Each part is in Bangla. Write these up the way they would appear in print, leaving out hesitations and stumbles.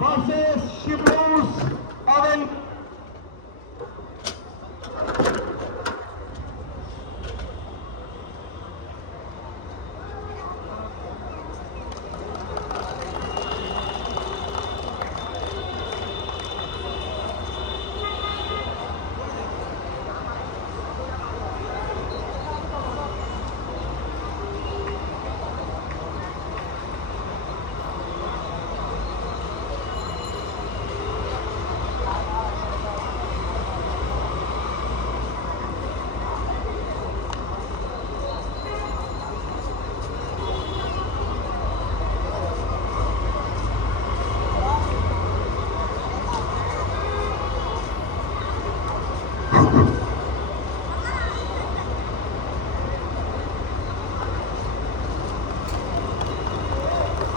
versus Shiblus Oven.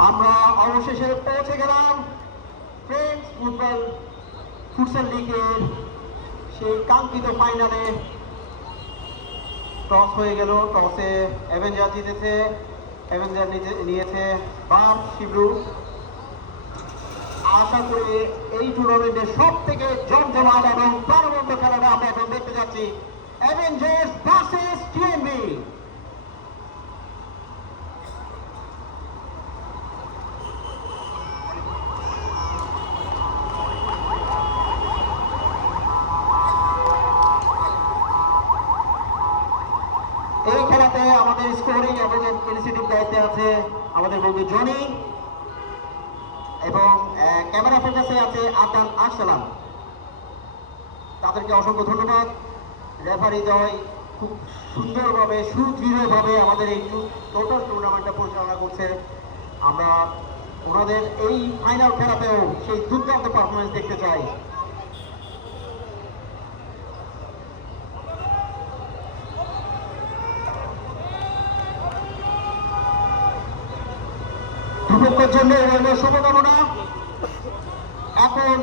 আমরা অবশেষে পৌঁছে গেলাম ফ্রেন্ডস ফুটসাল লিগের সেই কাঙ্ক্ষিত ফাইনালে। টস হয়ে গেল, টসে অ্যাভেঞ্জার জিতেছে, অ্যাভেঞ্জার নিয়েছে বাম শিবলু। আশা করি এই টুর্নামেন্টের সব থেকে জমজমাট এবং প্রাণবন্ত খেলাটা আমরা এখন দেখতে যাচ্ছি, অ্যাভেঞ্জার্স ভার্সেস টিএমবি। এই খেলাতে আমাদের স্কোরিং এবং ইনিশিয়েটিভ দায়িত্বে আছে আমাদের বন্ধু জনি, এবং ক্যামেরা ফোকাসে আছে আদান আরসালাম। তাদেরকে অসংখ্য ধন্যবাদ। রেফারি দয় খুব সুন্দরভাবে সুদৃঢ়ভাবে আমাদের এই টোটাল টুর্নামেন্টটা পরিচালনা করছে। আমরা ওনাদের এই ফাইনাল খেলাতেও সেই দুর্দান্ত পারফরমেন্স দেখতে চাই। দুপক্ষের জন্য শুভকামনা। এখন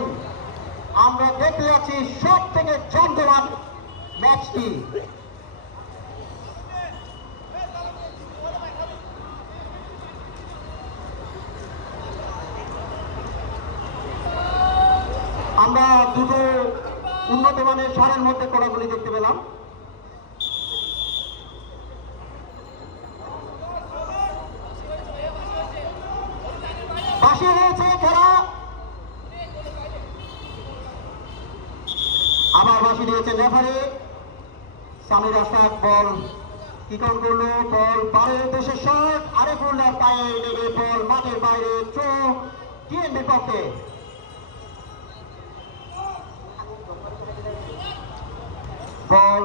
আমরা দেখতে যাচ্ছি সব থেকে জমজমাট ম্যাচটি। আমরা দুটো উন্নত মানের শহরের মধ্যে কড়াগুলি দেখতে পেলাম। বাঁশি হয়েছে খেলা, আবার বাঁশি দিয়েছে referee. Samir Ashraf ball kick on করলো, বল বারের উদ্দেশ্যে শট, আরিফুল্লাহ পায়ে লেগে বল মাঠের বাইরে, থ্রো টিএমবির পক্ষে। বল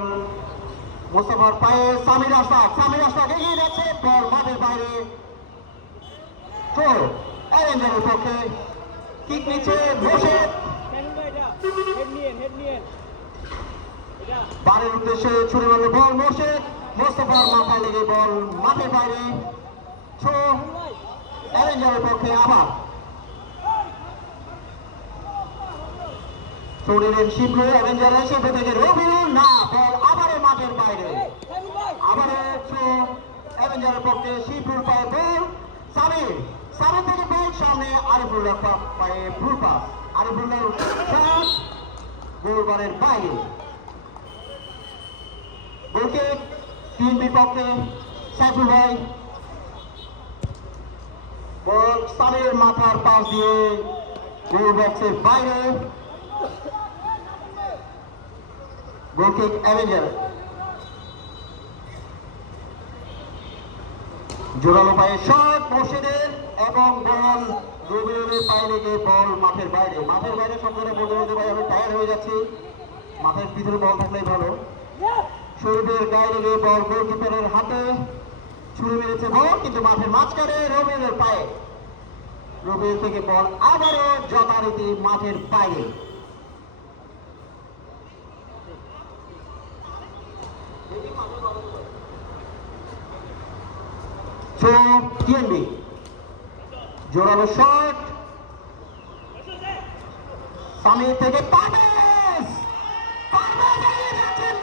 মুস্তাফার পায়ে, সামির আশরাফ এগিয়ে যাচ্ছে, বল মাঠের বাইরে, থ্রো অ্যাভেঞ্জারের পক্ষে। কিক নিচে বসে বারের উদ্দেশ্যে ছুড়ে মারল বল মোর্শেদ, মোস্তফার মাথায় লেগে বল মাঠের বাইরে, থ্রো অ্যাভেঞ্জারের পক্ষে। আবার ছড়িলেন শিবলু, অ্যাভেঞ্জার এসে থেকে রবিউল না, বল আবারও মাঠের বাইরে, আবারও থ্রো অ্যাভেঞ্জারের পক্ষে। শিবলুর পায়ে বল, সামির থেকে বল সামনে, আরিফুল্লাহ পায়ে ব্লু পাস, আরিফুল্লাহ গোলবারের বাইরে। গোলকে টিএমবির পক্ষে সাইফুল ভাই, বল সামির মাথার পাস দিয়ে গোল বক্সের বাইরে, গোল কিক অ্যাভেঞ্জার। জোরালো পায়ে শট মোর্শেদের, এবং বল রবিউলের পায়ে লেগে বল মাঠের বাইরে। সব ধরে বলতে ভাই আমি টায়ার হয়ে যাচ্ছি, মাঠের ভিতরে বল থাকলেই ভালো। শরীফের গায়ে লেগে বল গোলকিপারের হাতে, ছুড়ে মেরেছে বল কিন্তু মাঠের মাঝখানে, রবিউলের পায়ে, রবিউল থেকে বল আবারও যথারীতি মাঠের বাইরে। টিএমবি জোরালো শট, সামির থেকে পারভেজ এগিয়ে যাচ্ছেন,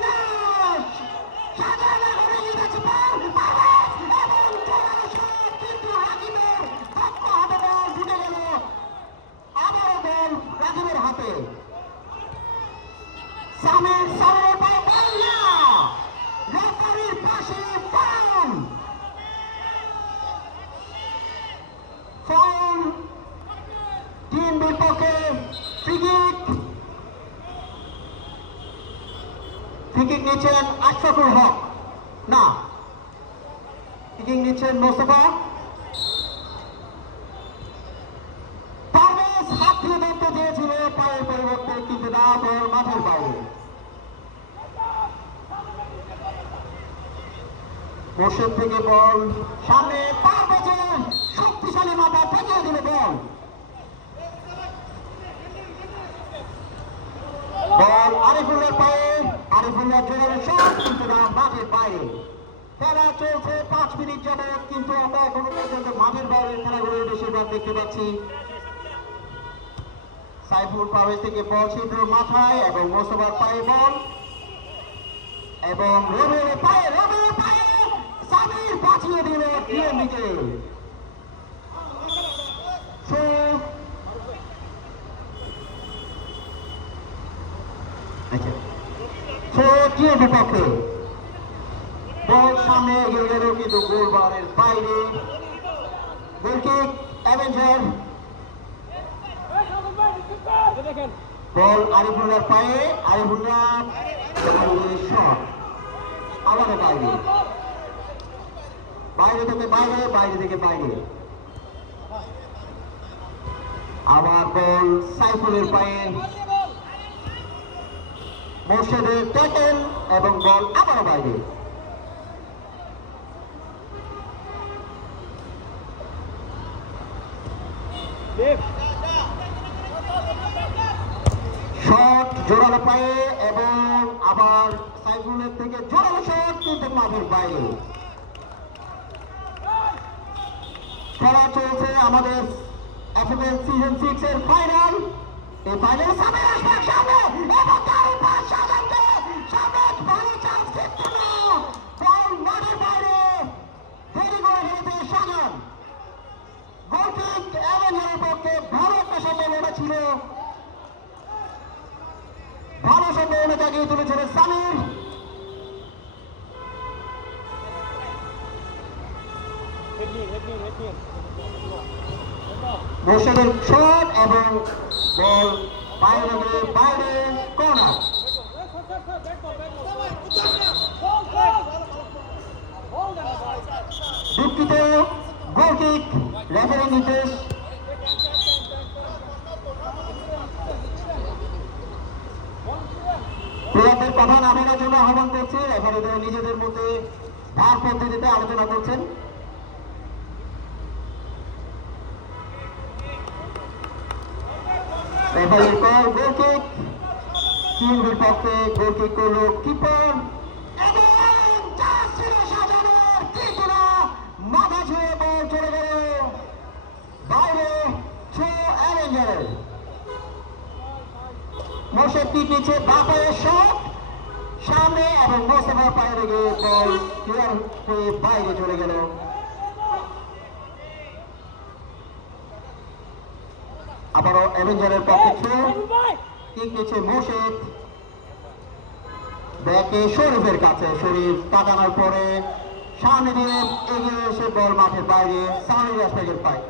সামির সামিরের পায়ে বল না, রেফারির পাশে ফাউল, ফাউল টিম বিপক্ষে। ফ্রি কিক নিচ্ছেন আশরাফুল হক, না ফ্রি কিক নিচ্ছেন মোস্তফা। পারভেজ হাত দিয়ে ধরতে চেয়েছিল পায়ের পরিবর্তে, কিন্তু না, বল মাঠের বাইরে। মোর্শেদ থেকে বল সামনে, পারভেজের শক্তিশালী মাথা ঠেকিয়ে দিল বল। বল আরিফুল্লাহর পায়ে, আরিফুল্লাহ জোরালো শট, কিন্তু না, মাঠের বাইরে। খেলা চলছে 5 মিনিট যাবত, কিন্তু আমরা এখনো পর্যন্ত মাঠের বাইরের খেলাগুলো বেশিরভাগ দেখতে পাচ্ছি। সাইফুল পারভেজ থেকে বল ছিল মাথায়, এবং মোস্তফার পায়ে বল, এবং রবিউলের পায়ে সামির বাঁচিয়ে দিল টিএমবিকে। বিপক্ষে বল সামনে এগিয়ে গেল, কিন্তু গোলবারের বাইরে। গোলকিক অ্যাভেঞ্জার, বল আরিফুল্লাহর পায়ে, আরিফুল্লাহ শট, আবারও বাইরে, বাইরে থেকে বাইরে, বাইরে থেকে বাইরে। আবার বল সাইফুলের পায়ে, মোর্শেদের ট্যাকেল, এবং বল আবারও বাইরে। শট জোরালো পায়ে, এবং আবার সাইফুলের থেকে জোরালো শট, কিন্তু মাঠের বাইরে। খেলা চলছে আমাদের এফএফএল সিজন 6 এর ফাইনাল। এই ফাইনালে সামনে আসবে, সামনে, এবং তার পাশ সাজানকে, সামনে ভালো চান্স, কিন্তু না, বল মাঠের বাইরে। দেরি করে ফেলতে সাজান। গোলকিক অ্যাভেঞ্জারের পক্ষে ভালো একটা সম্ভাবনা ছিল, ভালো সম্ভাবনা জাগিয়ে তুলেছিলেন সামির। মোর্শেদের শট, এবং বল বাইরে বাইরে, কর্নার। দুঃখিত, গোলকিক, রেফারির নির্দেশ। প্লেয়ারদের কথা না বলার জন্য আহ্বান করছে, রেফারিরা নিজেদের মধ্যে ভার পদ্ধতিতে আলোচনা করছেন। রেফারির কল, গোলকিক টিম বিপক্ষে। গোলকিক করল কিপার, এবং চান্স ছিল সাজানোর, কিন্তু না, মাথা ছুঁয়ে বল চলে গেল বাইরে। থ্রো অ্যাভেঞ্জারের। মোর্শেদ কিক নিচ্ছে, বাঁ পায়ের শট সামনে, এবং মোস্তফার পায়ে লেগে বল ক্লিয়ার হয়ে বাইরে চলে গেল। আবারও অ্যাভেঞ্জারের পক্ষে থ্রো কিক নিচ্ছে মোর্শেদ, ব্যাকে শরীফের কাছে, শরীফ কাটানোর পরে সামনে দিয়ে এগিয়ে এসে বল মাঠের বাইরে, সামির রাস্তাগের পায়।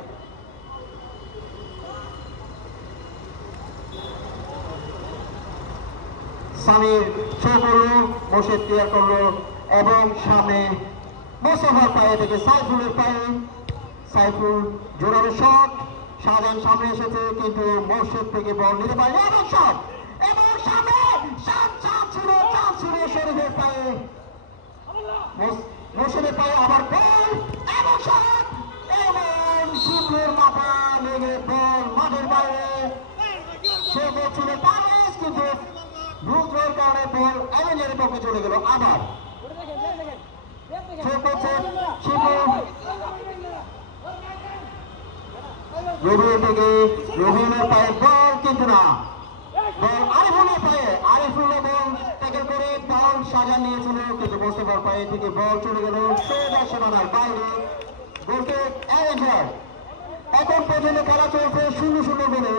সামির থ্রো করলো, মোর্শেদ ক্লিয়ার করলো, এবং সামনে মোস্তফার পায়ে থেকে সাইফুলের পায়ে, সাইফুল জোরালো শট, শাহজাহান সামনে এসেছে, কিন্তু মোর্শেদ থেকে বল নিতে পারে, এবং শট, এবং সামনে চান্স ছিল শরীফের পায়ে, মোর্শেদের পায়ে আবার বল, এবং শট, এবং শিবুর মাথা লেগে বল মাঠের বাইরে। সে বলছিল পারভেজ, কিন্তু রুদ্রের কারণে বল অ্যাভেঞ্জারের পক্ষে চলে গেল। আবার শিবু, রবিউল থেকে, রবিউলের পায়ে বল, কিন্তু না, বল আরিফুল্লাহর পায়ে, আরিফুল্লাহ বল ট্যাকেল করে বল সাজা নিয়েছিল, কিন্তু মোস্তফার পায়ে থেকে বল চলে গেল সোজা সীমানার বাইরে। Goal kick Avenger. এখন পর্যন্ত খেলা চলছে 0-0 গোলে।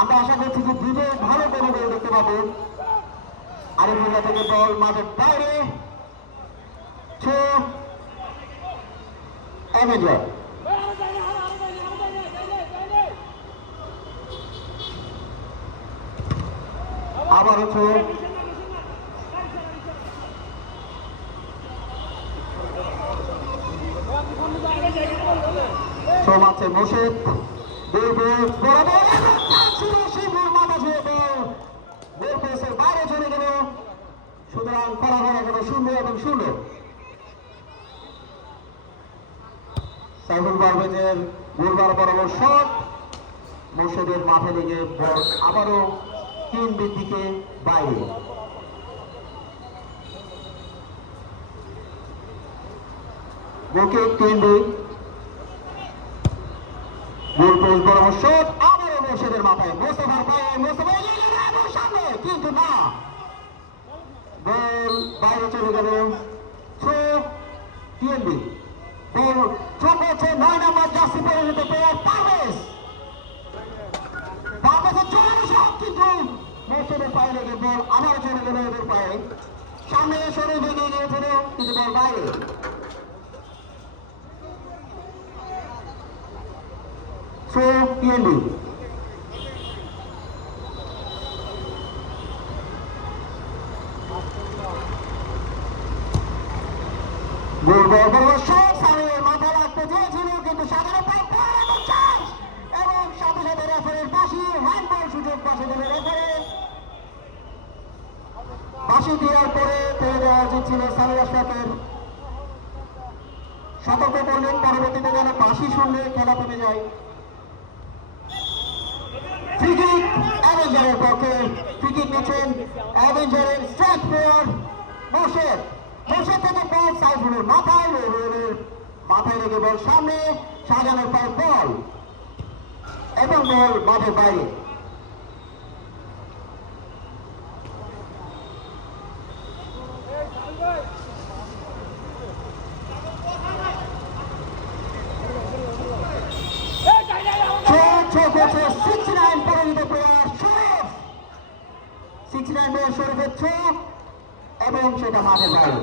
আমরা আশা করছি যে দ্বিতীয় ভালো কোনো গোল দেখতে পাবো। আরিফুল্লাহ থেকে বল মাঠের বাইরে টু অ্যাভেঞ্জার। আবার হচ্ছে সোমাচ্ছে মোশেদ বাইরে চলে গেল। সুতরাং ফলাফল এখনো 0 এবং 0। সাইফুল পারভেজের গোলবার বরাবর শট মোশেদের মাঠে লেগে বল আবারও 3 দিকে বাইরে। গোকে 3 গোল পোস্ট বরাবর শট আবারও মোশেদের মাথায় মোস্তফার পায়ে মোস্তফা সামনে কিন্তু না, বল বাইরে চলে গেল। টিএনবি বল ছোট হচ্ছে 9 নম্বর জার্সি পরিণত প্লেয়ার পারভেজের জোরালো শট কিন্তু মোশেদের পায়ে লেগে বল আবার চলে গেল এদের পায়ে। সামনে শরীর ভেঙে গিয়েছিল কিন্তু বল বাইরে। টিএনবি মাথা রাখতে চেয়েছিল কিন্তু সাধারণ এবং সাথে সাথে রেফারির বাঁশি হ্যান্ডবল সুযোগ পাশে দিল রেফারি। বাঁশি দেওয়ার পরে ফেলে দেওয়া উচিত ছিল সামির আশরাফের। সতর্ক করলেন পরবর্তীতে যেন বাঁশি শুনলে খেলা থেমে যায়। ফ্রিকিক অ্যাভেঞ্জারের পক্ষে ফ্রিকিক নিচ্ছেন অ্যাভেঞ্জারের স্ট্রাইক প্লেয়ার মোশেদ। মোশেদ থেকে বল সাইফুলের মাথায় লেগে বল সামনে শাহজাহানের পায়ে বল এবং বল মাঠের বাইরে। এবং সেটা মাঠের বাইরে।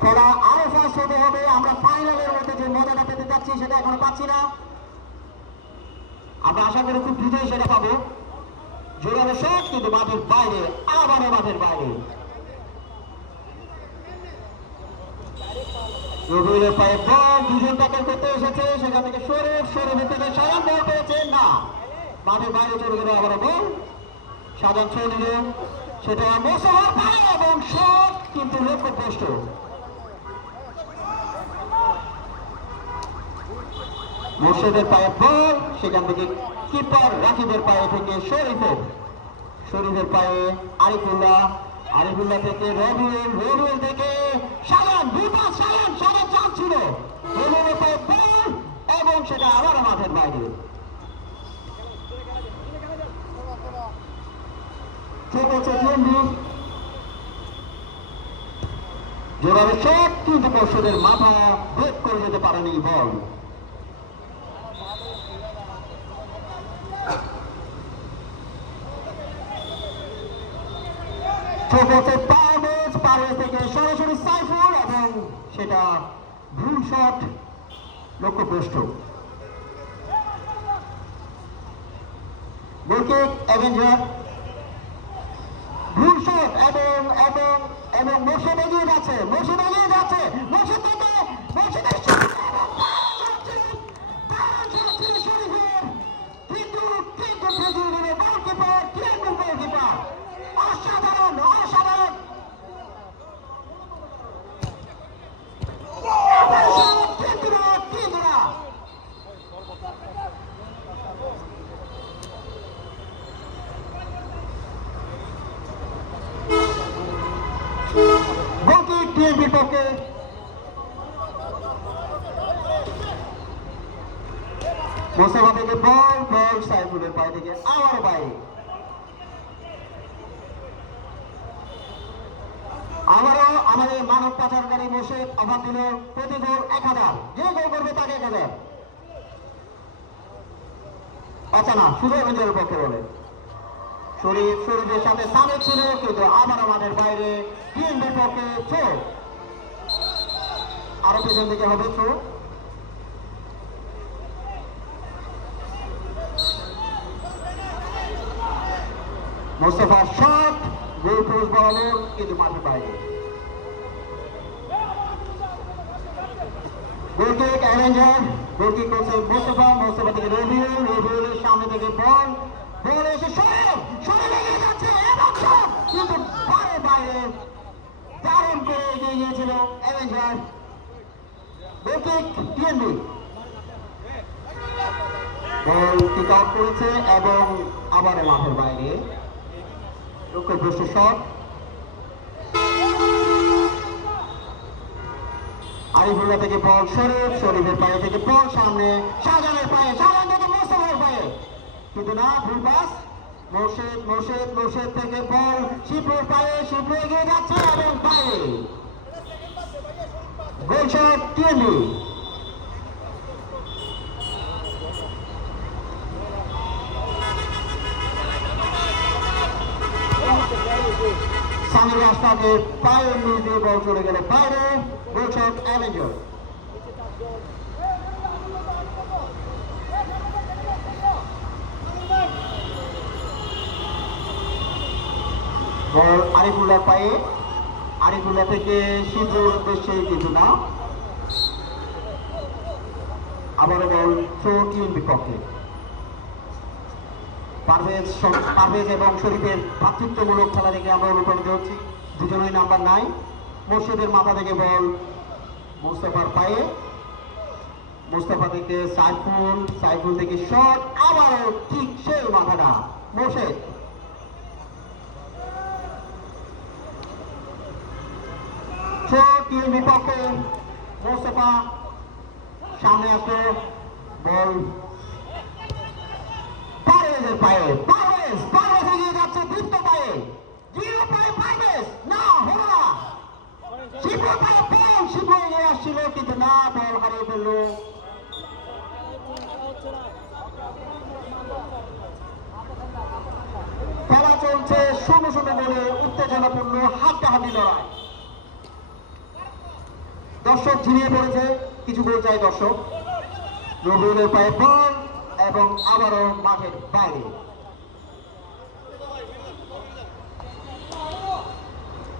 খেলা আরো ফাস্ট হতে হবে। আমরা ফাইনালের মধ্যে যে মজাটা পেতে যাচ্ছি সেটা এখনো পাচ্ছি না। আমরা আশা করি খুব দ্রুতই সেটা পাবো। জোরালো শট কিন্তু মাঠের বাইরে, আবারও মাঠের বাইরে। রবিউলের পায়ে বল, দুজন ট্যাকল করতে এসেছে, সেখান থেকে শরীফের থেকে সায়ান বল পেয়েছেন না, মাঠের বাইরে চলে গেল আবারও বল। সাজান ছেড়ে দিল, সেটা মোস্তফার পায়ে এবং শট কিন্তু লক্ষ্যভ্রষ্ট। মোর্শেদের পায়ে বল, সেখান থেকে কিপার রাকিবের পায়ে থেকে শরীফের পায়ে আরিফুল্লাহ থেকে রবিউল থেকে সাজান, সাজান চান্স ছিল, রবিউলের পায়ে বল এবং সেটা আবার মাঠের বাইরে। জোরালো শট কিন্তু মোর্শেদের মাথা ব্রেক করে যেতে পারেনি বল। পারভেজ থেকে সরাসরি সাইফুল এবং সেটা ভুল শট, লক্ষ্যভ্রষ্ট। গোলকিক অ্যাভেঞ্জার, ভুল শট এবং মোর্শেদ এগিয়ে যাচ্ছে, মোর্শেদ থেকে মোর্শেদের অসাধারণ বিপক্ষে মোস্তফা থেকে বল সাইফুলের পায়ে থেকে আবার বাইরে। আবারও আমাদের মানব পাচারকারী মোর্শেদ অফার দিল প্রতি গোল 1000, যে গোল করবে তাকে 1000। আচ্ছা না, শুধু অ্যাভেঞ্জারের পক্ষে বলে শরীফের সাথে সামনে ছিল কিন্তু আবার আমাদের বাইরে বিএনপির পক্ষে চোট। আরো পেছন দিকে হবে চোট। মোস্তফা শট গোল পোস্ট বরাবর কিন্তু মাঠের বাইরে। গোলকিক অ্যারেঞ্জার, গোলকিক করছে মোস্তফা থেকে রবিউলের সামনে থেকে বল এসে সরে লেগে যাচ্ছে এবং শট কিন্তু বাইরে দারুণ করে এগিয়ে গিয়েছিল অ্যারেঞ্জার। গোলকিক টিএনবি বল কিক আউট করেছে এবং আবারও মাঠের বাইরে লক্ষ্যভ্রষ্ট শট। আরিফুল্লাহ থেকে বল শরীফের পায়ে থেকে বল সামনে শাহজাহানের পায়ে, শাহজাহান থেকে মোস্তফার পায়ে কিন্তু না, ভুল পাস। মোর্শেদ থেকে বল শিবপুর পায়ে, শিবপুর এগিয়ে যাচ্ছে এবং পায়ে গোল শট টিএনবি। সামির আশরাফের পায়ের নিচ দিয়ে বল চলে গেল বাইরে, গোল শট অ্যাভেঞ্জার। বল আরিফুল্লাহ পায়ে, আরিফুল্লাহ থেকে শিবপুর উদ্দেশ্যে কিন্তু না, আবারও বল টিএনবির পক্ষে। পারভেজ এবং শরীফের ভ্রাতৃত্বমূলক খেলা থেকে আমরা অনুপ্রাণিত হচ্ছি। দুজনেই নাম্বার 9। মোর্শেদের মাথা থেকে বল মোস্তফার পায়ে, মোস্তফা থেকে সাইফুল থেকে শট, আবারও ঠিক সেই মাথাটা মোর্শেদ। টিএনবি পক্ষে মোস্তফা সামনে আসলো, বল পারভেজের পায়ে, পারভেজ এগিয়ে যাচ্ছে দীপ্ত পায়ে, জিরো পায়ে পারভেজ, না হলো না। শিবপুর পায়ে বল, শিবপুর এগিয়ে আসছিল কিন্তু না, বল হারিয়ে ফেললো। খেলা চলছে 0-0 বলে উত্তেজনাপূর্ণ হাড্ডাহাড্ডি লড়াই। দর্শক ঝিমিয়ে পড়েছে, কিছু বল চাই দর্শক। রবিউলের পায়ে বল এবং আবারও মাঠের বাইরে।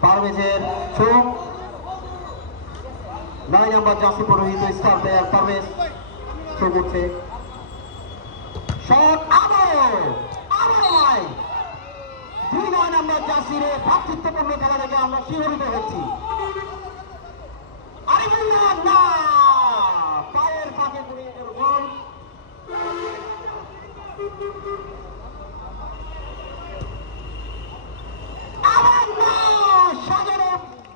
পারভেজের চোখ, 9 নম্বর জার্সি পরিহিত স্টার প্লেয়ার পারভেজ চোখ উঠছে, শট আবারও নয়। 9 নম্বর জার্সির ভ্রাতৃত্বপূর্ণ খেলা থেকে আমরা শিহরিত হচ্ছি। আরিফুল্লাহ না, পায়ের ফাঁকে ঘুরিয়ে গেল বল। আবার না, সাজানো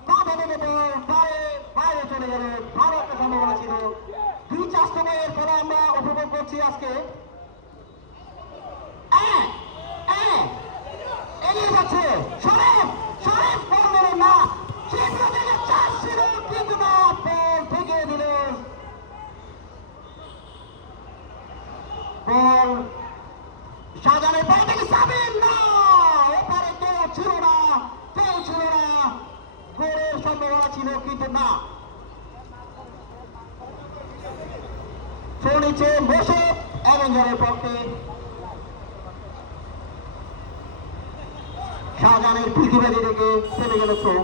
মাথা থেকে বল বাইরে চলে গেল। ভালো একটা সম্ভাবনা ছিল। 2-4 ভাইয়ের খেলা আমরা উপভোগ করছি আজকে। এগিয়ে যাচ্ছে শরীফ বল মেরে না, শিবপুর থেকে চার ছিল কিন্তু না, বল ঠেকিয়ে দিল। বল শাহজাহানের বল থেকে সাবির, না ওপারে কেউ ছিল না, গোলের সম্ভাবনা ছিল কিন্তু না। নিচে মোর্শেদ অ্যাভেঞ্জারের পক্ষে, শাহজাহানের পৃথিবী থেকে চলে গেল চোখ।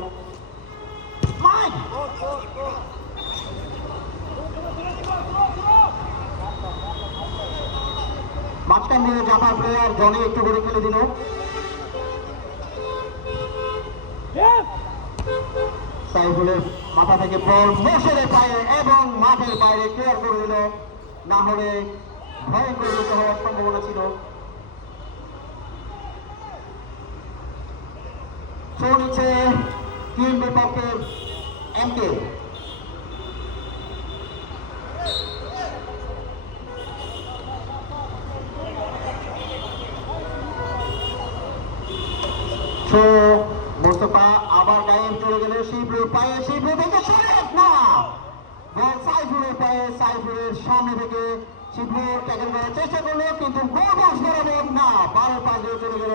মাঝখান দিয়ে জাপার প্লেয়ার জনে একটু করে খেলে দিল। সাইফুলের মাথা থেকে বল মোর্শেদের পায়ে এবং মাঠের বাইরে ক্লিয়ার করে দিল, না হলে ভয়ঙ্কর হওয়ার সম্ভাবনা ছিল। নিচে টিএনবির পক্ষে এমকে, মোস্তফা আবার গায়ে চলে গেল শিবপুর পায়ে, শিবপুর থেকে শরীফ না, বল সাইফুলের পায়ে, সাইফুলের সামনে থেকে শিবপুর ট্যাকেল করার চেষ্টা করলো কিন্তু গোল বক্স বরাবর না, 12 পাস দিয়ে চলে গেল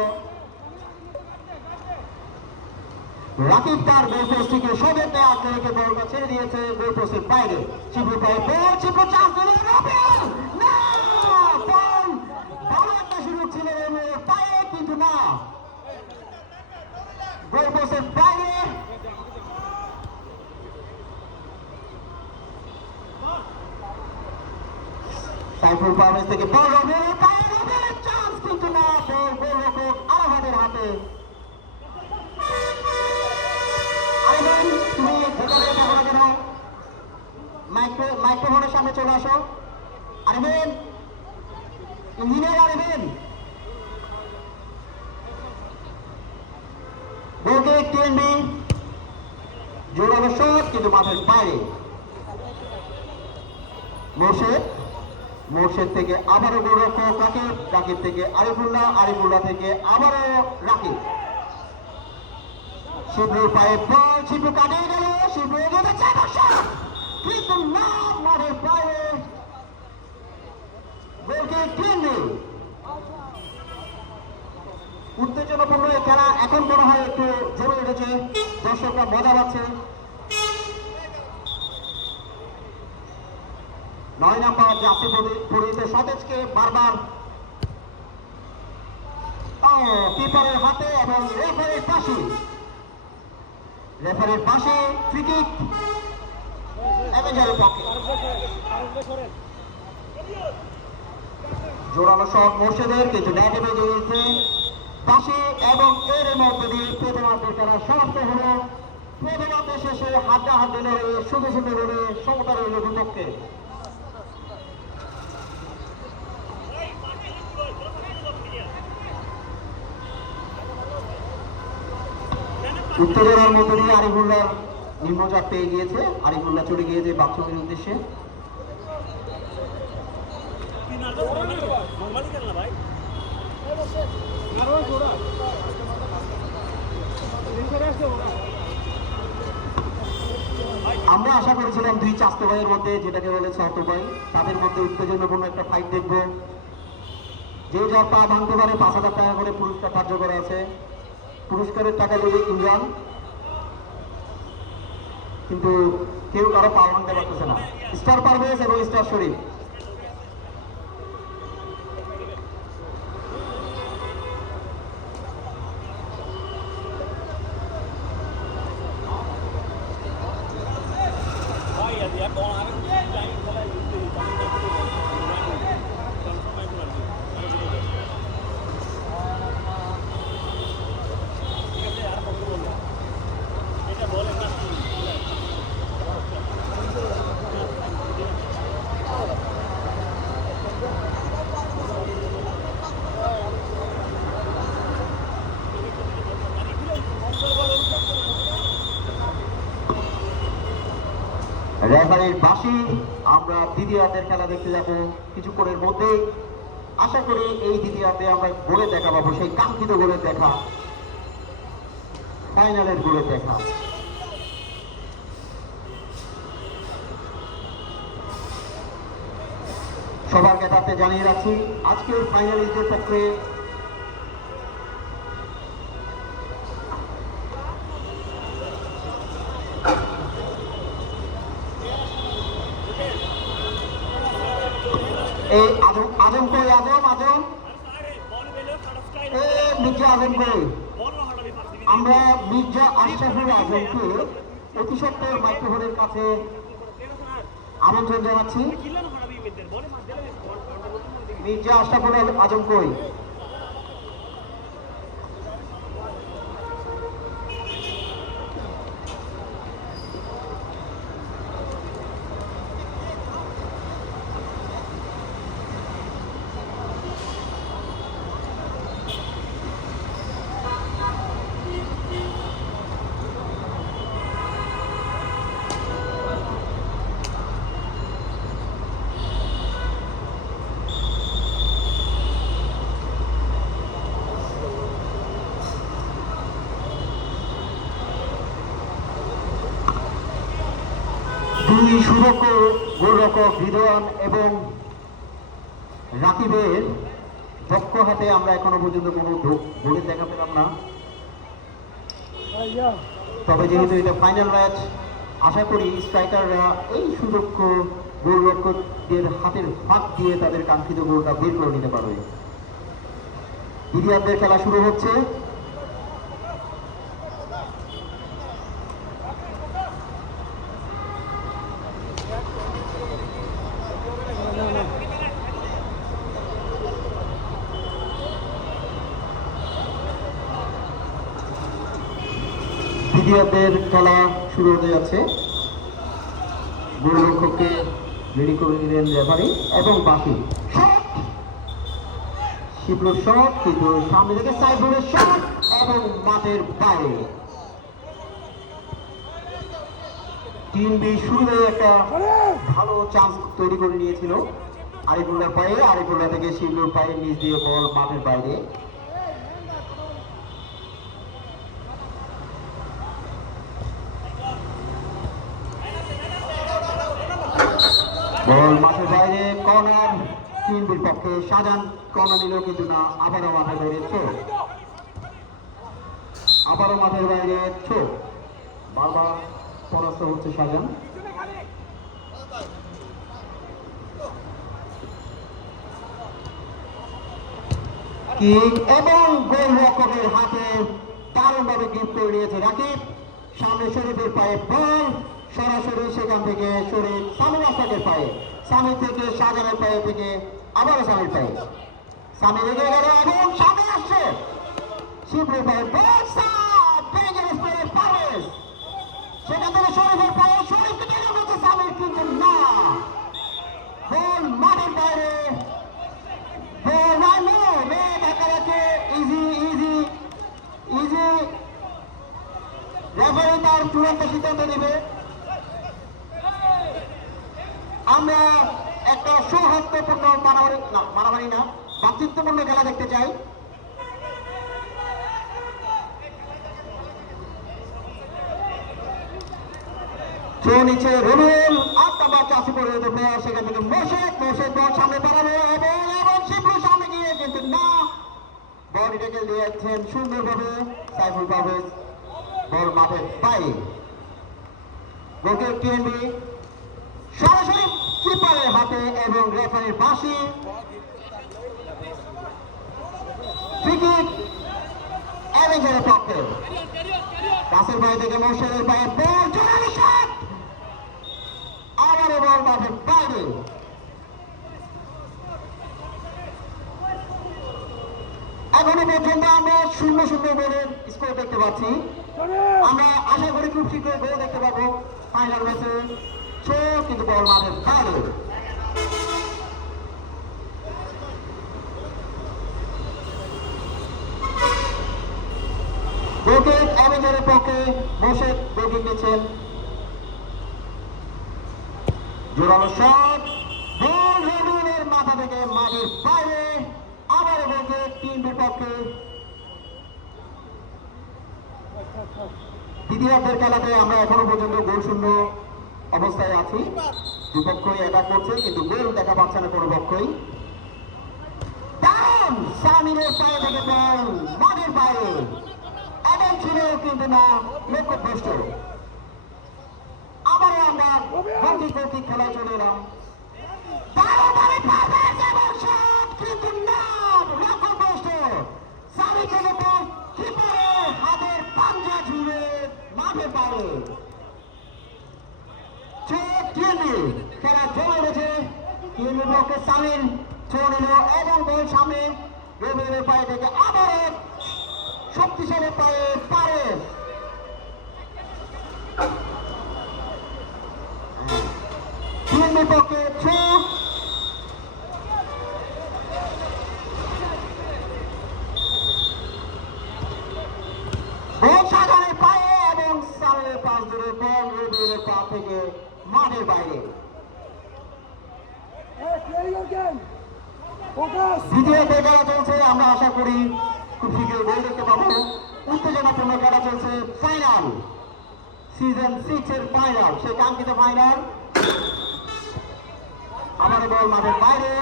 রাকিব তার গোল পোস্টটিকে সবেতে আটকে রেখে বলটা ছেড়ে দিয়েছে গোল পোস্টের বাইরে। শিবু পায়ে বল, শিবু চান্স দিল, রবিন না, বল ভালো একটা সুযোগ ছিল রবিনের পায়ে, কিন্তু না, গোল পোস্টের বাইরে। সাইফুল পারভেজ থেকে বল রবিনের পায়ে, রবিনের চান্স, কিন্তু না, বল গোলরক্ষক আরাফাতের হাতে। আরেফিন, তুমি ভেতরে দেখো না কেন? মাইক্রোফোনের সামনে চলে আসো। আরেফিন, ইঞ্জিনিয়ার আরেফিন, গোলকে টিএনবি, জোরালো শট, কিন্তু মাঠের বাইরে। মোর্শেদ থেকে আবারও গোলরক্ষক রাকিব, রাকিব থেকে আরিফুল্লাহ, আরিফুল্লাহ থেকে আবারও রাকিব। শিবুর পায়ে বল, শিবু কাটিয়ে গেল, শিবু এগিয়ে যাচ্ছে, কিন্তু না, মাঠের বাইরে। গোলকে টিএনবি। উত্তেজনাপূর্ণ এই খেলা এখন মনে হয় একটু জমে উঠেছে, দর্শকরা মজা পাচ্ছে। 9 নাম্বার জাসি ফরিদে সতেজকে বারবার কিপারের হাতে এবং রেফারির পাশে ফ্রি কিক অ্যাভেঞ্জারের পক্ষে। জোরালো শট মোর্শেদের, কিন্তু নেটে বেজে গেছে পাশে, এবং এর মধ্যে দিয়ে প্রথমার্ধের খেলা সমাপ্ত হলো। প্রথমার্ধের শেষে হাড্ডাহাড্ডি লড়াইয়ে 0-0 গোলে সমতা রইল দুপক্ষে। উত্তেজনার মধ্যে দিয়ে আরিফুল্লাহ নিম্নচাপ পেয়ে গিয়েছে, আরিফুল্লাহ চলে গিয়েছে বাথরুমের উদ্দেশ্যে। আমরা আশা করেছিলাম দুই চাস্তো ভাইয়ের মধ্যে, যেটাকে বলে ছোট ভাই, তাদের মধ্যে উত্তেজনাপূর্ণ একটা ফাইট দেখবো। যে যার পা ভাঙতে পারে 5,000 টাকা করে পুরস্কার ধার্য করা আছে। পুরস্কারের টাকা দেবে ইমরান, কিন্তু কেউ কারো পা ভাঙতে পারতেছে না। স্টার পারভেজ এবং স্টার শরীফ। রেফারির পাশে আমরা দ্বিতীয়ার্ধের খেলা দেখতে যাব কিছুক্ষণের মধ্যে। আশা করি এই দ্বিতীয়ার্ধে আমরা গোলের দেখা পাবো, সেই কাঙ্ক্ষিত গোলের দেখা, ফাইনালের গোলের দেখা। সবার জ্ঞাতার্থে জানিয়ে রাখছি, আজকের ফাইনালিস্টদের পক্ষে আজম কই, আজম মির্জা আজম কই। আমরা মির্জা আশরাফুল আজমকে অতি সত্বর মাইক্রোফোনের কাছে আমন্ত্রণ জানাচ্ছি। মির্জা আশরাফুল আজম কই। দুই সুদক্ষ গোলরক্ষক হৃদয়ান এবং রাকিবের দক্ষ হাতে আমরা এখনো পর্যন্ত কোনো গোলের দেখা পেলাম না। তবে যেহেতু এটা ফাইনাল ম্যাচ, আশা করি স্ট্রাইকাররা এই সুযোগ্য গোলরক্ষকদের হাতের ফাঁক দিয়ে তাদের কাঙ্ক্ষিত গোলটা বের করে নিতে পারবে। দ্বিতীয়ার্ধের খেলা শুরু হচ্ছে। দ্বিতীয়ার্ধের খেলা শুরু হতে যাচ্ছে। গোলরক্ষককে রেডি করে নিলেন রেফারি এবং বাকি শিবলুর শট, কিন্তু সামনে থেকে সাইফুলের শট এবং মাঠের বাইরে। টিম বি শুরুতে একটা ভালো চান্স তৈরি করে নিয়েছিল আরিফুল্লাহর পায়ে, আরিফুল্লাহ থেকে শিবলুর পায়ে নিচ দিয়ে বল মাঠের বাইরে। বল মাঠের বাইরে, কর্নার টিম বির পক্ষে। শাহজাহান কর্নার নিল, কিন্তু না, আবারও মাঠের বাইরে চোট, আবারও মাঠের বাইরে চোট, বারবার পরাস্ত হচ্ছে শাহজাহান। কিক এবং গোলরক্ষকের হাতে দারুণভাবে গিফট করে নিয়েছে রাকিব। সামনে শরীফের পায়ে বল, সরাসরি সেখান থেকে শরীফ সামির আসাদের পায়ে, সামির থেকে শাহজাহানের পায়ে, থেকে আবারও সামির পায়ে, সামির এগিয়ে গেল এবং সামনে আসছে শিবলুর পায়ে বল, সেখান থেকে শরীফের পায়ে, শরীফকে টেনে করছে সামির, কিন্তু না, বল মাঠের বাইরে। রেফারি তার চূড়ান্ত সিদ্ধান্ত নেবে। আমরা একটা সৌহার্দ্যপূর্ণ মারামারি না, ভ্রাতৃত্বপূর্ণ খেলা দেখতে চাই। নিচে রুল আটটা চাষি করে প্লেয়ার, সেখান থেকে মোশেক বল সামনে বাড়াবে এবং শিবলু সামনে গিয়ে, কিন্তু না, বল এটাকে দিয়েছেন সুন্দরভাবে সাইফুল পারভেজ, বল মাঠের বাইরে। গোলকে টিএনবি সরাসরি কিপারের হাতে এবং রেফারির বাঁশি। ফ্রি কিক অ্যাভেঞ্জারের পক্ষে। কাছের বাইরে থেকে মোশেকের পায়ে বল, জোরালো শট, আবারও বল মাঠের বাইরে। এখনো পর্যন্ত আমরা 0-0 গোলের স্কোর দেখতে পাচ্ছি। আমরা আশা করি খুব শীঘ্রই গোল দেখতে পাবো ফাইনাল ম্যাচে। কিন্তু বল মাঠের বাইরে। গোলকিক অ্যাভেঞ্জারের পক্ষে মোশেক গোলকিক নিচ্ছেন। জোরালো শট, বল রবিনের মাথা থেকে মাঠের বাইরে। আবার গোলকিক টিম বির পক্ষে। দ্বিতীয়ার্ধের খেলাতে আমরা এখনো পর্যন্ত গোল শূন্য অবস্থায় আছি। দুপক্ষই অ্যাটাক করছে, কিন্তু গোল দেখা পাচ্ছে না কোনো পক্ষই। সামিরের পায়ে থেকে বল মাঠের বাইরে, এবং ছিল কিন্তু না, লক্ষ্যভ্রষ্ট। আবারও আমরা গোলকিক খেলায় চলে এলাম। কিন্তু না, লক্ষ্যভ্রষ্ট। সামির থেকে বল কিপারের হাতের পাঞ্জা ঝুলে মাঠের বাইরে। খেলা জমে উঠেছে। টিমের পক্ষে সামির ছোড় নিল এবং বল সামনে রবিনের পায়ে থেকে আবারও শক্তিশালী পায়ে পারে। টিমের পক্ষে সাধারণের পায়ে এবং সামনের পাশ ধরে বল রবিনের পা থেকে মাঠের বাইরে। দ্বিতীয় খেলা চলছে, আমরা আশা করি খুব শীঘ্রই গোল দেখতে পাবো। উত্তেজনাপূর্ণ খেলা চলছে, ফাইনাল, সিজন 6 এর ফাইনাল, সেই কাঙ্ক্ষিত ফাইনাল। আমাদের বল মাঠের বাইরে।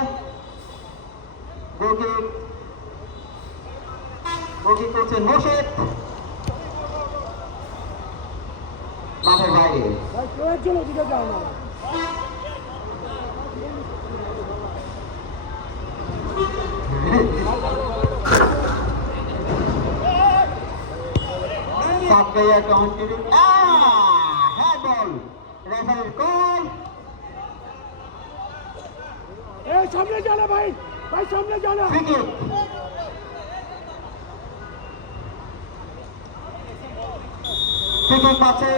গোলকিক করছেন মোশেক। বাইরে। सामने जाना भाई, भाई सामने जाना। পাচ্ছে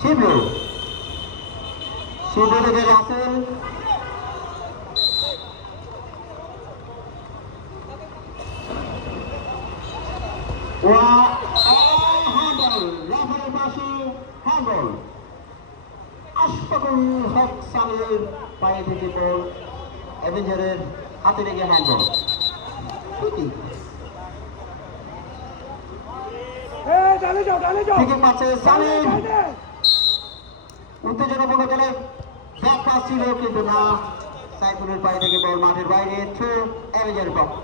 শিবলু, শিবলু থেকে রাসেল, রাফেলের পাশে হ্যান্ডবল, আশফাকুল হক সামির পায়ে থেকে বল অ্যাভেঞ্জারের হাতে লেগে হ্যান্ডবল। উত্তেজনাপূর্ণ গেলে ব্যাক পাস ছিল কিন্তু না, সাইফুলের পায়ে থেকে বল মাঠের বাইরে, থ্রো অ্যাভেঞ্জারের পক্ষে।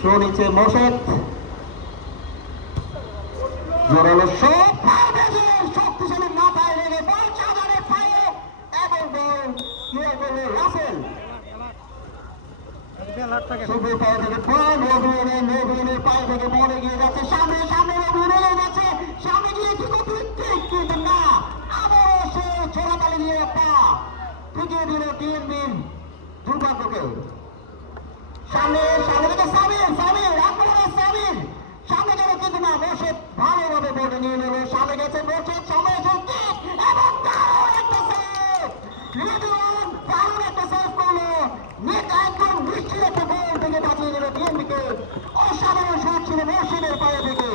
থ্রো নিচ্ছে মোর্শেদ, জোরালো শট, শক্তিশালী মাথায় লেগে বল চাঁদানের পায়ে এবং বল ক্লিয়ার করলো রাসেল। শুভ্র পায়ে থেকে বল রবিউলের পায়ে থেকে বল এগিয়ে যাচ্ছে সামনে, রবিউল যাচ্ছে সামনে গিয়ে কিন্তু না, আবারও সে ছোড়াতালি নিয়ে পা ঢুকিয়ে দিল টিএমবির দুর্ভাগ্যকে। সামনে থেকে সামির আক্রমণের সামির সামনে গেল কিন্তু না, মোর্শেদ ভালোভাবে বলটা নিয়ে নিল, সামনে গেছে মোর্শেদ, সামনে এবং দারুণ একটা সেভ করলো নেট, একদম নিশ্চিত একটা গোল থেকে বাঁচিয়ে দিল টিএমবিকে। অসাধারণ শট ছিল মোর্শেদের পায়ে থেকে।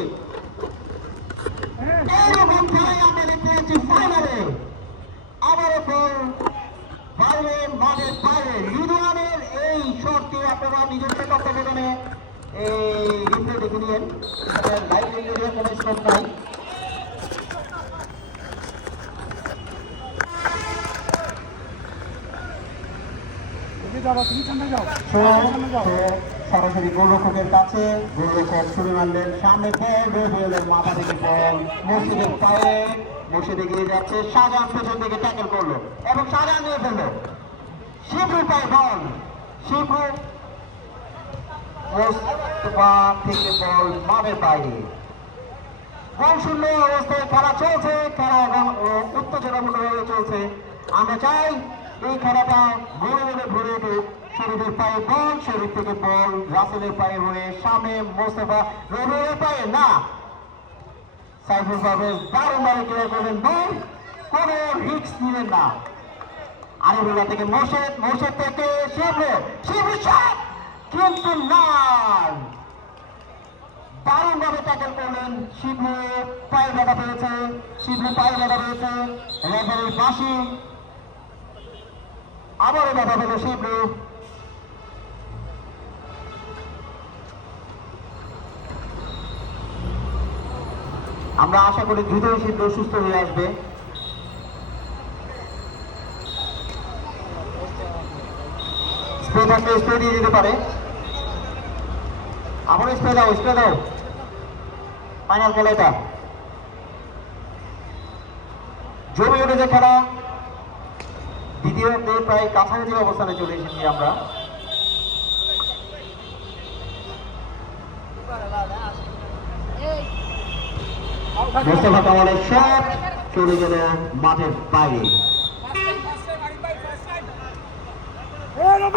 এরকম খেলায় আমরা দেখতে পাচ্ছি ফাইনালে আবারও বল বাইরে, মাঠের বাইরে। রিদওয়ানের এই শটটি আপনারা নিজস্ব তত্ত্বাবধানে এই রিপ্লে দেখে নিলেন, লাইভ রিপ্লে কোনো স্কোপ নাই। সরাসরি গোলরক্ষকের কাছে, গোলরক্ষক ছুড়ে মারলেন সামনে, রবিউলের মাথা থেকে বল মুর্শিদের পায়ে, মুর্শিদ এগিয়ে যাচ্ছে, শাহজাহান পেছন থেকে ট্যাকেল করলো এবং শাহজাহান নিয়ে ফেললো, শিবরুর পায়ে বল, শিবরু থেকে বল মাঠের বাইরে। গোল শূন্য অবস্থায় খেলা চলছে, খেলা এবং উত্তেজনাপূর্ণভাবে চলছে। আমরা চাই এই খেলাটা গোলে ভরে উঠুক। শরীফের পায়ে বল, শরীফ থেকে বল রাসেলের পায়ে হয়ে সামনে মোস্তফা, রবিউলের পায়ে না, সাইফুল পারভেজ দারুণভাবে ক্লিয়ার করবেন বল, কোনো রিস্ক নিলেন না। আরিফুল্লাহ থেকে মোর্শেদ থেকে শিবরু শট কিন্তু না, দারুণভাবে ট্যাকেল করলেন শিবলু, পায়ে ব্যথা পেয়েছে, রেফারির বাঁশি, আবারও ব্যথা পেল শিবলু। আমরা আশা করি দ্রুতই শিবলু সুস্থ হয়ে আসবে। স্প্রে থাকলে স্প্রে দিয়ে দিতে পারে, আমার স্প্রে দাও ফাইনাল খেলা এটা জমে উঠেছে খেলা। দ্বিতীয় প্রায় কাছাকাছি অবস্থানে চলে এসেছি আমরা। মোস্তফা কামালের শট চলে গেল মাঠের বাইরে।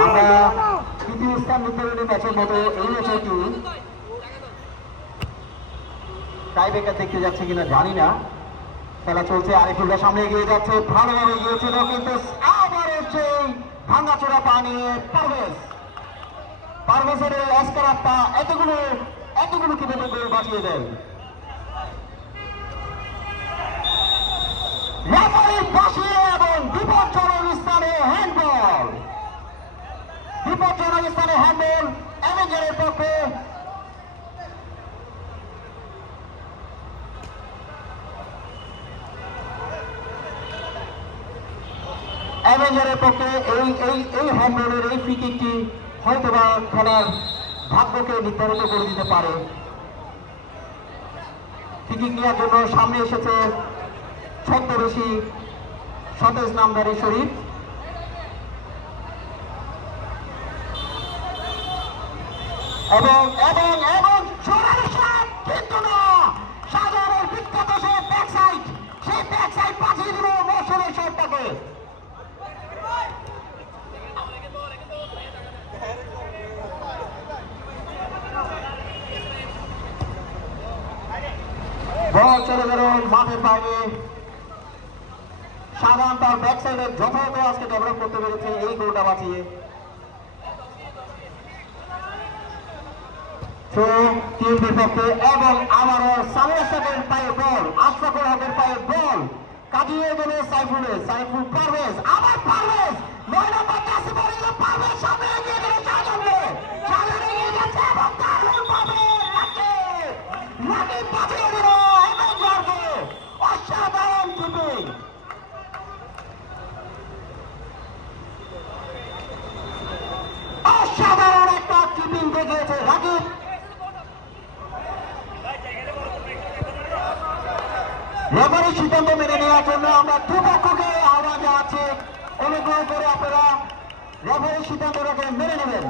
আমরা তৃতীয় স্থান নির্ধারণী ম্যাচের মতো এই ম্যাচটি টাইব্রেকার দেখতে যাচ্ছে কিনা জানি না। খেলা চলছে, আরিফুল্লাহ সামনে এগিয়ে যাচ্ছে, ভালোভাবে গিয়েছিল কিন্তু আবারও সেই ভাঙাচোরা পা নিয়ে পারভেজের অস্কার পা এতগুলো কিভাবে গোল বাঁচিয়ে দেয়। রেফারির পাশে এবং বিপজ্জনক স্থানে হ্যান্ডবল, অ্যাভেঞ্জারের পক্ষে। অ্যাভেঞ্জারের পক্ষে এই হ্যান্ডবলের এই ফ্রি কিকটি হয়তোবা খেলার ভাগ্যকে নির্ধারিত করে দিতে পারে। ফ্রি নেওয়ার জন্য সামনে এসেছে ছদ্মবেশী সতেজ নামধারী শরীফ। এবং এবং এবং কিন্তু না, সাগরের বিখ্যাত সে ব্যাক সাইড, সেই ব্যাক সাইড পাঠিয়ে দিল মৌসুমের শটটাকে। বল চলে গেল মাঠের বাইরে। সাধারণ তার ব্যাক সাইডে যথাযথ আজকে ডেভেলপ করতে পেরেছে এই গোলটা বাঁচিয়ে। টিম বিপক্ষে এবং আবারও সামির পায়ে বল, আশরাফুল হকের পায়ে বল কাটিয়ে গেল সাইফুল পারভেজ, আবার পারভেজ 9 নম্বর কাছে বল গেল, পারভেজ সামনে এগিয়ে গেল, শাহজাহান এগিয়ে যাচ্ছে এবং দারুণ ভাবে রাকিব পাঠিয়ে দিল এমেজারকে। অসাধারণ কিপিং, অসাধারণ একটা কিপিং দেখিয়েছে রাকিব। রেফারির সিদ্ধান্ত মেনে নেওয়ার জন্য আমরা দুপক্ষকে আহ্বান জানাচ্ছি, অনুগ্রহ করে আপনারা রেফারির সিদ্ধান্তটাকে মেনে নেবেন।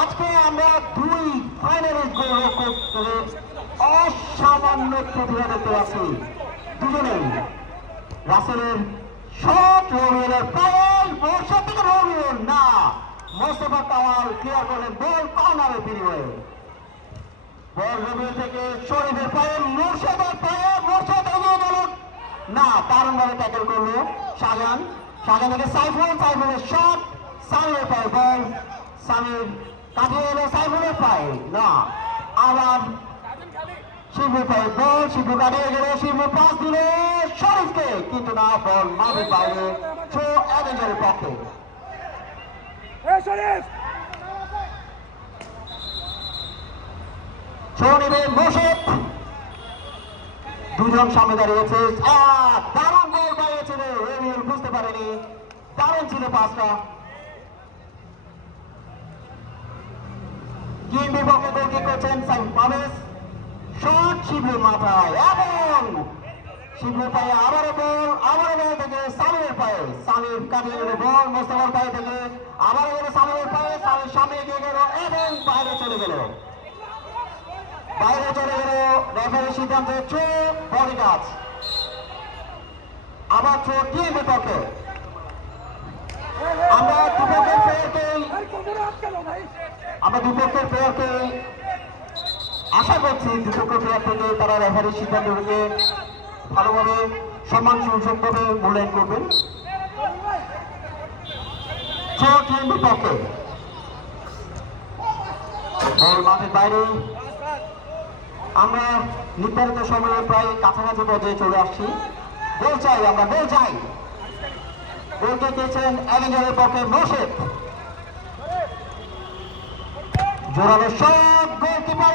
আজকে আমরা দুই ফাইনালিস্ট গোলরক্ষকের অসামান্য প্রতিভা দেখতে পাচ্ছি। দুজনেই রাসেলের শট, রবিউলের পায়েল, বর্ষা থেকে রবিউল না, মোস্তফা কামাল ক্লিয়ার করলেন বল কর্নারের বিনিময়ে। বল রবিউল থেকে শরীফের পায়ে, মোর্শেদের পায়ে, মোর্শেদ এগিয়ে গেল না, দারুণভাবে ট্যাকেল করলো শাহজাহান থেকে সাইফুলের শট, সামিরের পায়ে বল, সামির কাটিয়ে এলো সাইফুলের পায়ে না, আবার শিবুর পায়ে বল, শিবু কাটিয়ে গেল, শিবু পাস দিল শরীফকে, কিন্তু না, বল মাঠের বাইরে, থ্রো অ্যাভেঞ্জারের পক্ষে। দুজন সামনে দাঁড়িয়েছে, দারুণ বল পাইয়েছিল রবিউল, বুঝতে পারেনি, দারুণ ছিল পাসটা। টিম বিপক্ষে গোলকিক করছেন পারভেজ, শট শিবুর মাথায় এবং শিবুর পায়ে আবারও বল থেকে সামিরের পায়ে, সামির কাটিয়ে গেল বল মোস্তফার পায়ে থেকে, আবারও গেল সামিরের পায়ে, সামির সামনে এগিয়ে গেল এবং বাইরে চলে গেল, রেফারির সিদ্ধান্তে থ্রো, বডি টাচ, আবার থ্রো টিম বিপক্ষে। আমরা দুপক্ষের প্লেয়ারকে আশা করছি দুপক্ষের প্লেয়ার থেকে তারা রেফারির সিদ্ধান্তকে ভালোভাবে সম্মানসূচকভাবে মূল্যায়ন করবেন। থ্রো টিম বিপক্ষে, বল মাঠের বাইরে। আমরা নির্ধারিত সময়ে প্রায় কাছাকাছি পর্যায়ে চলে আসছি। গোল চাই, আমরা গোল চাই। গোলকে দিয়েছেন অ্যাভেঞ্জারের পক্ষে মোর্শেদ, জোরালো শট, গোলকিপার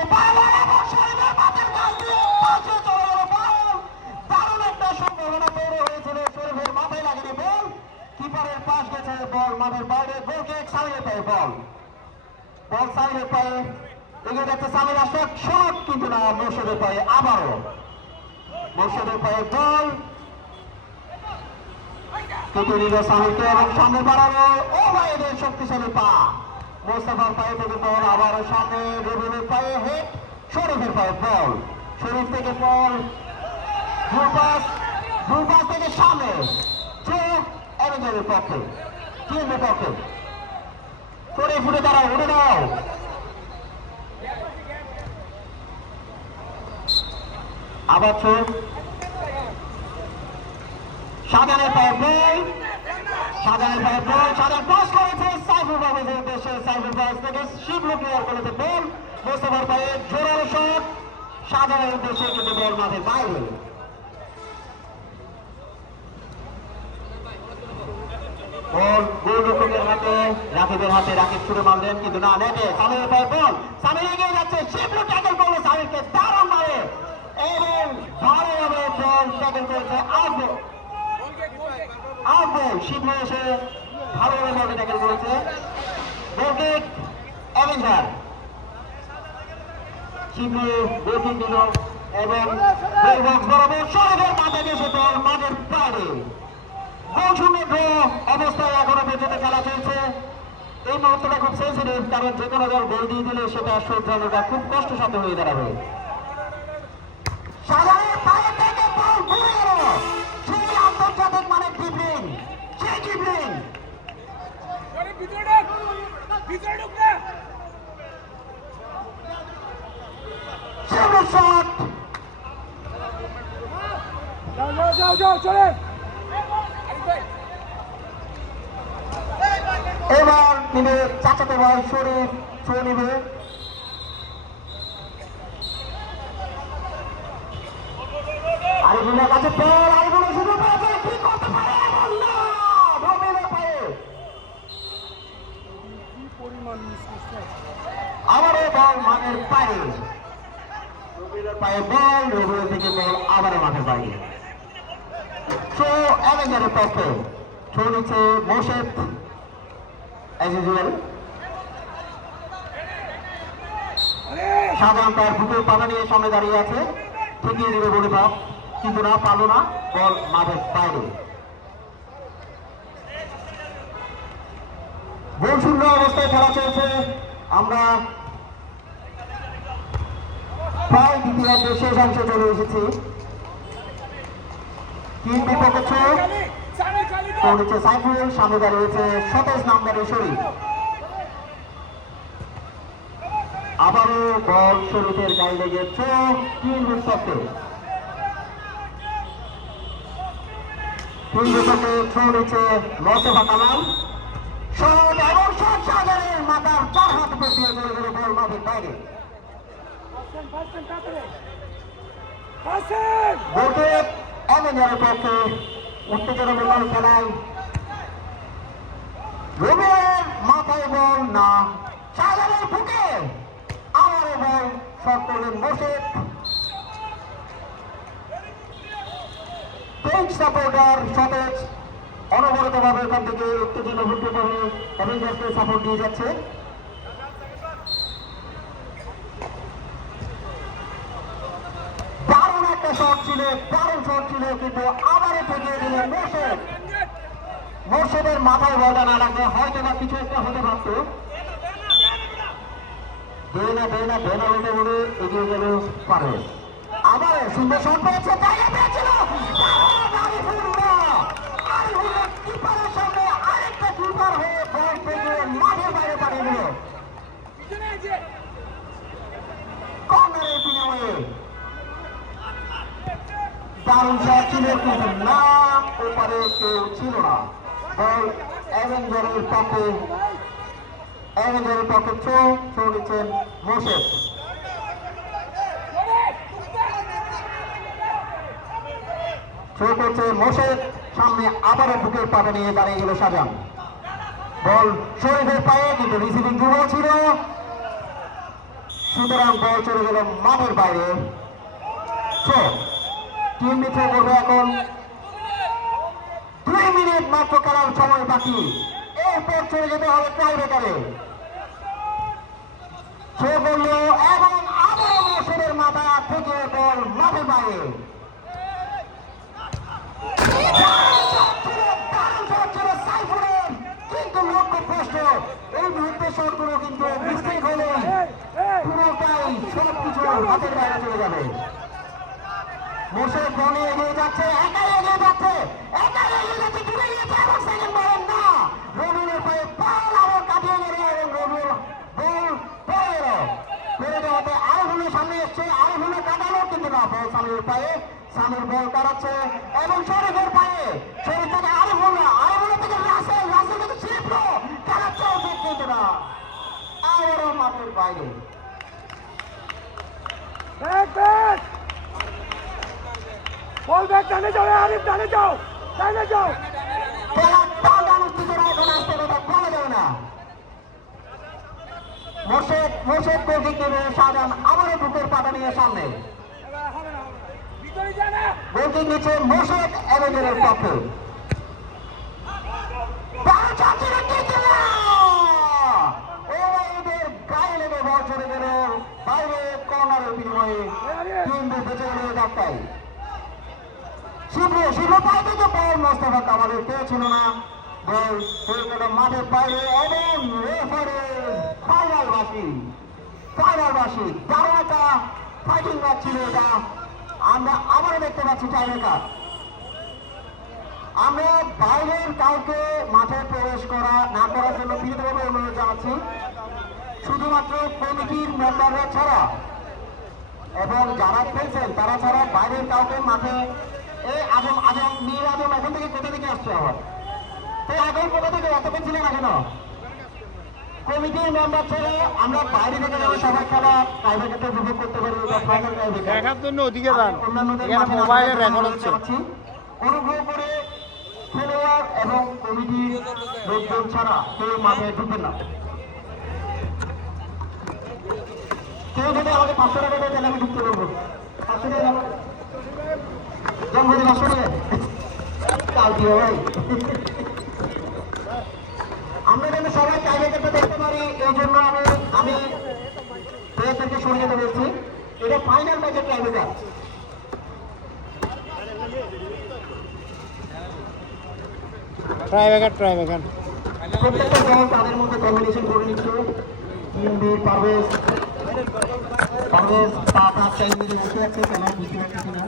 দারুণ একটা সম্ভাবনা তৈরি হয়েছিল, শরীফের মাথায় লাগেনি বল, কিপারের পাশ গেছে, বল মাঠের বাইরে, গোলকিক সামিরের পায়ে বল সামিরের পায়ে এগিয়ে যাচ্ছে সামির, আশরাফ শট, কিন্তু না, মোর্শেদের পায়ে আবারও মোর্শেদের পায়ে বল কেটে নিল সামিরকে এবং সামনে বাড়ালো ও ভাইদের শক্তিশালী পা, মোস্তফার পায়ে থেকে বল আবারও সামনে, রবিউলের পায়ে হেড, শরীফের পায়ে বল, শরীফ থেকে বল ভুল পাস থেকে সামনে, থ্রো অ্যাভেঞ্জারের পক্ষে, টিমের পক্ষে, করে ফুটে দাঁড়াও, উঠে দাও, আবার থ্রো, শাহজাহানের পায়ে বল, শাহজাহান পাস করেছে সাইফুল পারভেজের উদ্দেশ্যে, সাইফুল পারভেজ থেকে শিবলু ক্লিয়ার করেছে বল, মোস্তফার পায়ে জোরালো শট, শাহজাহানের উদ্দেশ্যে, কিন্তু বল মাঠের বাইরে। বল গোলরক্ষকের হাতে, রাকিবের হাতে, রাকিব ছুড়ে মারলেন, কিন্তু না, নেটে সামিরের পায়ে বল, সামির এগিয়ে যাচ্ছে, শিবলু ট্যাকল করলো সামিরকে দারুণ মারে এবং ভালোভাবে বল ট্যাকল করেছে আউট বল, শিবলু এসে ভালোভাবে বলকে ট্যাকল করেছে। গোলকিক অ্যাভেঞ্জার শিবু গোলকিক দিল এবং বক্স বরাবর শরীরের মাঠে গেছে বল মাঠের বাইরে। গোল শূন্য ড্র অবস্থায় এখনো পর্যন্ত খেলা চলছে। এই মুহূর্তটা খুব সেন্সিটিভ, কারণ যে কোনো দল গোল দিয়ে দিলে সেটা শোধরানোটা খুব কষ্টসাধ্য হয়ে দাঁড়াবে। সাধারণ পায়ে থেকে বল ঘুরে গেল, সেই আন্তর্জাতিক মানের ডিবলিং, সেই ডিবলিং শট। যাও চলে। এবার নিবে চাচাতো ভাই শরীফ, ছুঁয়ে নিবে আরিফুলের কাছে বল, আরিফুলের সুযোগ পেয়েছে, কি করতে পারে এমন না, রবিনের পায়ে আবারও বল মাঠের বাইরে। রবিনের পায়ে বল, রবিনের থেকে বল আবারও মাঠের বাইরে। শো অ্যাভেঞ্জারের পক্ষে ছড়ে নিচ্ছে মোর্শেদ as usual। শাহজাহান তার বুকের পাতা নিয়ে সামনে দাঁড়িয়ে আছে, ঠেকিয়ে দেবে বলে ভাব, কিন্তু না পারলো না, বল মাঠের বাইরে। গোল শূন্য অবস্থায় খেলা চলছে। আমরা প্রায় দ্বিতীয়ার্ধের শেষ অংশে চলে এসেছি। তিন বিপক্ষে ছড়ছে সাইফুল, সামনে দাঁড়িয়েছে সতেজ নাম্বারের শরীফ। আবারও বল শরীফের গায়ে লেগেছে, তিন বিপক্ষে ছড়ছে মোস্তফা কামাল। শট এবং শট সাগরের মাথার 4 হাত উপর দিয়ে চলে গেল বল মাঠের বাইরে। গোলকিক অ্যাভেঞ্জারের পক্ষে উত্তেজনামূলক খেলায় রবিনের মাথায় বল না, সাগরের বুকে আবারও বল শট করলেন মোর্শেদ। বেঞ্চ সাপোর্টার সতেজ অনবরত ভাবে এখান থেকে উত্তেজনা ভুক্ত হয়ে অ্যাভেঞ্জারকে সাপোর্ট দিয়ে যাচ্ছে। দারুণ একটা শট ছিল, দারুণ শট ছিল, কিন্তু আবারও ঠেকিয়ে দিলেন মোর্শেদ। মোর্শেদের মাথায় বলটা না লাগবে, হয়তো বা কিছু একটা হতে পারত। বেনা বলতে বলে এগিয়ে গেল পারভেজ। আবার সুন্দর শট পেয়েছে, জায়গা পেয়েছিল কিপারের সামনে আরেকটা কিপার হয়ে বল থেকে মাঠের বাইরে পাঠিয়ে দিল। কর্নারের বিনিময়ে দারুণ শট ছিল, কিন্তু না, ওপারে কেউ ছিল না। বল অ্যাভেঞ্জারের পক্ষে ছৌ নিচ্ছেন মোর্শেদ। ছৌ করছে মোর্শেদ, সামনে আবারও বুকের পাটা নিয়ে দাঁড়িয়ে গেল শাহজাহান। বল শরীফের পায়ে, কিন্তু রিসিভিং দুর্বল ছিল, সুতরাং বল চলে গেল মাঠের বাইরে। টিম মিত্র করবে এখন, 2 মিনিট মাত্র খেলার সময় বাকি, এরপর চলে যেতে হবে টাইব্রেকারে। সে বলল এবং আবারও মোর্শেদের মাথা থেকে বল মাঠের বাইরে। কিন্তু লক্ষ্য প্রশ্ন, এই মুহূর্তে শটগুলো কিন্তু মিস্টেক হলে পুরোটাই সবকিছু হাতের বাইরে চলে যাবে। মোর্শেদ বলে এগিয়ে যাচ্ছে, একাই এগিয়ে যাচ্ছে, ডুবে গিয়েছে এবং সেকেন্ড বলেন না, রবিনের পায়ে বল আবার কাটিয়ে গেল এবং রবির বল পড়ে গেল। পড়ে যাওয়াতে আরিফুলের সামনে এসছে, আরিফুলের কাটালো, কিন্তু না, বল সামির পায়ে, সামির বল কাটাচ্ছে এবং শরীফের পায়ে, শরীফ থেকে আরিফুলের থেকে রাসেল থেকে ছিপলো, খেলা চলছে, কিন্তু না, আবারও মাঠের বাইরে। বল ব্যাক, ডানে যাও আরিফ, ডানে যাও। খেলার টান অনুষ্ঠিতরা এখন আসতে কথা বলা যাবে না। মোর্শেদ গোলকিক নেবে, শাহজাহান আবারও বুকের পাতা নিয়ে সামনে। গোলকিক নিচ্ছে মোর্শেদ অ্যাভেঞ্জারের পক্ষে। সময়ে কিন্তু বেঁচে গেল ডাক্তার শুভ্র পাই থেকে বল মোস্তফা কামালের কেউ ছিল না বল হয়ে গেল মাঠের বাইরে এবং রেফারি ফাইনালবাসী দারুণ একটা ফাইটিং ম্যাচ ছিল এটা আমরা আবারও দেখতে পাচ্ছি টাইব্রেকার আমরা বাইরের কাউকে মাঠে প্রবেশ করা না করার জন্য বিনীতভাবে অনুরোধ জানাচ্ছি শুধুমাত্র কমিটির মেম্বাররা ছাড়া এবং যারা খেলছেন তারা ছাড়া বাইরের কাউকে মাঠে আজম এখন থেকে কোথা থেকে আসছে আবার তো এখন কোথা থেকে এতক্ষণ ছিলেন না কেন কমিটির মেম্বার ছাড়া আমরা বাইরে থেকে যেন সবাই খেলা টাইব্রেকারটা উপভোগ করতে পারি ফাইনাল টাইব্রেকার দেখার জন্য ওদিকে যান অন্যান্যদের এখানে মোবাইলে রেকর্ড হচ্ছে অনুগ্রহ করে খেলোয়াড় এবং কমিটির লোকজন ছাড়া কেউ মাঠে ঢুকবেন না কেউ যদি আমাকে 500 টাকা দেয় তাহলে আমি ঢুকতে পারবো 500 টাকা জন্মদিন 500 টাকা কাল দিও ভাই আমরা যেন সবাই টাইব্রেকারটা দেখতে পারি এই জন্য আমি প্লেয়ারদেরকে সরিয়ে যেতে বলছি এটা ফাইনাল ম্যাচের টাইব্রেকার ট্রাইব্রেকার প্রত্যেকটা দল তাদের মধ্যে কম্বিনেশন করে নিচ্ছে পারভেজ পা চাই বসে আছে কেন বুঝতে পারছি না